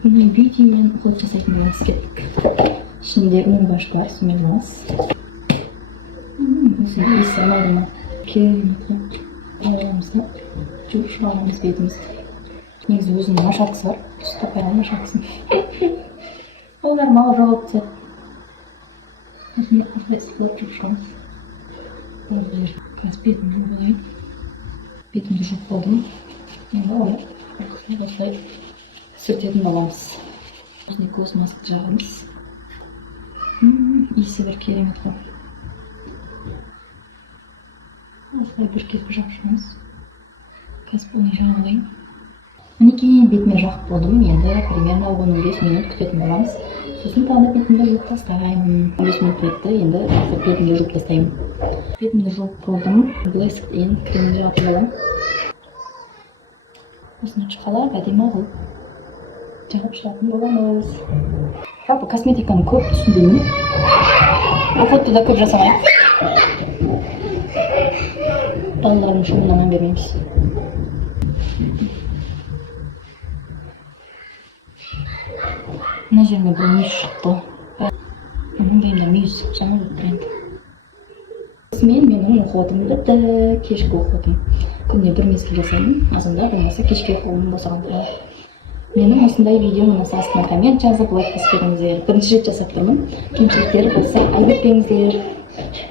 Видеомен уход жасайтын болғымыз кеттік. Ішінде үн баш бар, сумен болмас. Осында иіс алайдыма. Керемет. Аямызда жуып шығарамыз бетімізді. Негізі өзінің машақысы бар. Ұстап қайран машақысын. Олар малы жоғалып түседі. Осында сылап жуып шығамыз. Қазір бетімді жуып алайын. Бетімді жуып болдым. Енді олар осылай сүртетін боламыз. Осындай көз маска жағамыз. Иісі бір керемет қой. Осылай бір кетіп жағып шығамыз. Қазір бұны жағып алайын. Мінекей бетіме жағып болдым. Енді примерно 15 минут күтетін боламыз. Сосын тағы да бетімді жуып тастаймын. 15 минут өтті, енді бетімді жуып тастаймын. Бетімді жуып болдым. Блеск деген кремді жағып аламын. Осыны шықалап әдемі қылып жағып шығатын боламыз. Жалпы косметиканы көп түсінбеймін. Уходты да көп жасамайық. Балалардың шуына мән бермейміз. Мына жеріме бір мүйіз шықты. Маңдайымда мүйіз жаңа өттірейін. Менің уходым бітті, кешкі уходым. Күнде бір мезгіл жасаймын, азанда болмаса кешке қолым босаған тұрады. Менің осындай видеоны ұнаса астына коммент жазып, лайк басып беріңіздер. Бірінші рет жасап тұрмын. Кемшіліктер болса айып етпеңіздер.